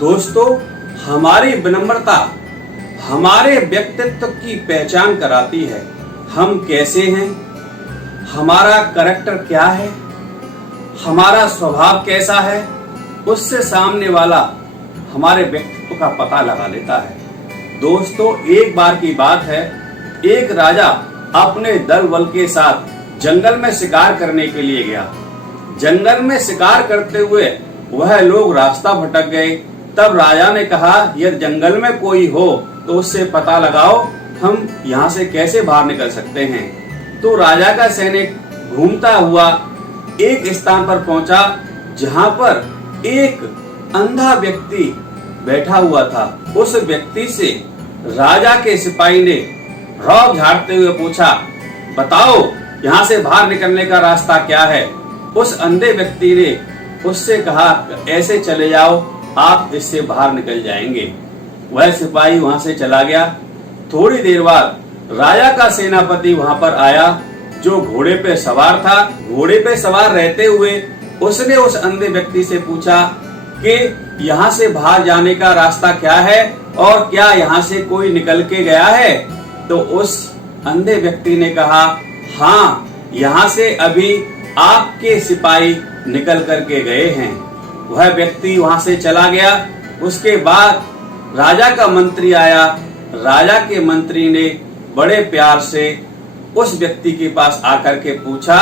दोस्तों, हमारी विनम्रता हमारे व्यक्तित्व की पहचान कराती है। हम कैसे हैं, हमारा कैरेक्टर क्या है, हमारा स्वभाव कैसा है, उससे सामने वाला हमारे व्यक्तित्व का पता लगा लेता है। दोस्तों, एक बार की बात है, एक राजा अपने दल बल के साथ जंगल में शिकार करने के लिए गया। जंगल में शिकार करते हुए वह लोग रास्ता भटक गए। तब राजा ने कहा, यदि जंगल में कोई हो तो उससे पता लगाओ, हम यहाँ से कैसे बाहर निकल सकते हैं। तो राजा का सैनिक घूमता हुआ एक स्थान पर पहुंचा जहाँ पर एक अंधा व्यक्ति बैठा हुआ था। उस व्यक्ति से राजा के सिपाही ने रौब झाड़ते हुए पूछा, बताओ यहाँ से बाहर निकलने का रास्ता क्या है। उस अंधे व्यक्ति ने उससे कहा, ऐसे चले जाओ, आप इससे बाहर निकल जाएंगे। वह सिपाही वहां से चला गया। थोड़ी देर बाद राजा का सेनापति वहां पर आया, जो घोड़े पे सवार था। घोड़े पे सवार रहते हुए उसने उस अंधे व्यक्ति से पूछा कि यहाँ से बाहर जाने का रास्ता क्या है और क्या यहाँ से कोई निकल के गया है। तो उस अंधे व्यक्ति ने कहा, हाँ, यहाँ से अभी आपके सिपाही निकल करके गए हैं। वह व्यक्ति वहां से चला गया। उसके बाद राजा का मंत्री आया। राजा के मंत्री ने बड़े प्यार से उस व्यक्ति के पास आकर के पूछा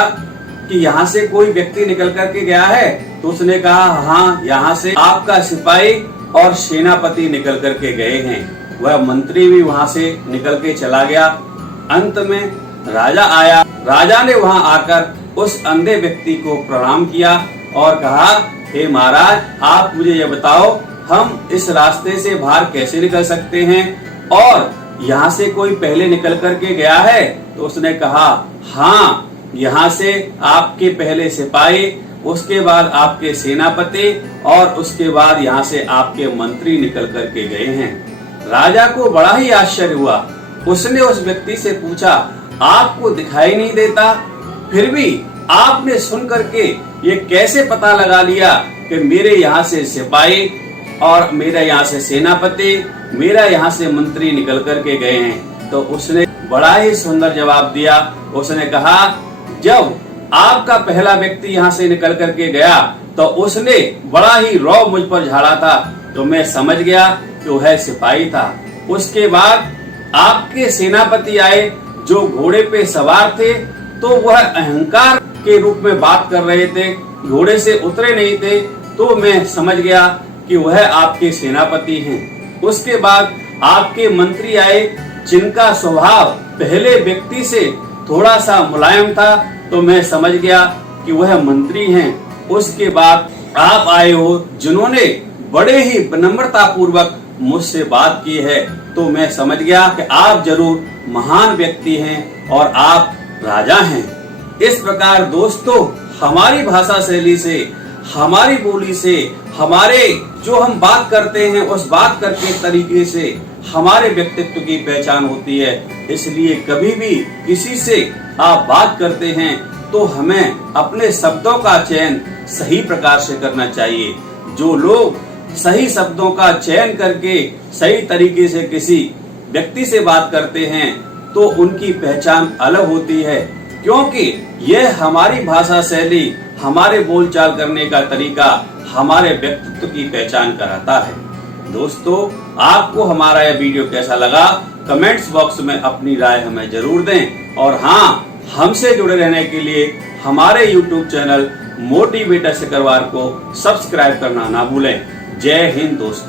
कि यहाँ से कोई व्यक्ति निकल करके गया है। तो उसने कहा, हाँ, यहाँ से आपका सिपाही और सेनापति निकल करके गए हैं। वह मंत्री भी वहां से निकल के चला गया। अंत में राजा आया। राजा ने वहां आकर उस अंधे व्यक्ति को प्रणाम किया और कहा, हे महाराज, आप मुझे ये बताओ, हम इस रास्ते से बाहर कैसे निकल सकते हैं और यहाँ से कोई पहले निकल करके गया है। तो उसने कहा, हाँ, यहाँ से आपके पहले सिपाही, उसके बाद आपके सेनापति और उसके बाद यहाँ से आपके मंत्री निकल करके गए हैं। राजा को बड़ा ही आश्चर्य हुआ। उसने उस व्यक्ति से पूछा, आपको दिखाई नहीं देता, फिर भी आपने सुन करके ये कैसे पता लगा लिया कि मेरे यहाँ से सिपाही और मेरा यहाँ से सेनापति, मेरा यहाँ से मंत्री निकल करके गए हैं। तो उसने बड़ा ही सुंदर जवाब दिया। उसने कहा, जब आपका पहला व्यक्ति यहाँ से निकल करके गया तो उसने बड़ा ही रौब मुझ पर झाड़ा था, तो मैं समझ गया कि वह सिपाही था। उसके बाद आपके सेनापति आए जो घोड़े पे सवार थे, तो वह अहंकार के रूप में बात कर रहे थे, घोड़े से उतरे नहीं थे, तो मैं समझ गया कि वह आपके सेनापति हैं। उसके बाद आपके मंत्री आए जिनका स्वभाव पहले व्यक्ति से थोड़ा सा मुलायम था, तो मैं समझ गया कि वह मंत्री हैं। उसके बाद आप आए हो जिन्होंने बड़े ही विनम्रता पूर्वक मुझसे बात की है, तो मैं समझ गया कि आप जरूर महान व्यक्ति हैं और आप राजा हैं। इस प्रकार दोस्तों, हमारी भाषा शैली से, हमारी बोली से, हमारे जो हम बात करते हैं उस बात करके तरीके से हमारे व्यक्तित्व की पहचान होती है। इसलिए कभी भी किसी से आप बात करते हैं तो हमें अपने शब्दों का चयन सही प्रकार से करना चाहिए। जो लोग सही शब्दों का चयन करके सही तरीके से किसी व्यक्ति से बात करते हैं तो उनकी पहचान अलग होती है, क्योंकि यह हमारी भाषा शैली, हमारे बोलचाल करने का तरीका हमारे व्यक्तित्व की पहचान कराता है। दोस्तों, आपको हमारा यह वीडियो कैसा लगा, कमेंट्स बॉक्स में अपनी राय हमें जरूर दें। और हाँ, हमसे जुड़े रहने के लिए हमारे YouTube चैनल मोटिवेटर सिकरवार को सब्सक्राइब करना ना भूलें। जय हिंद दोस्तों।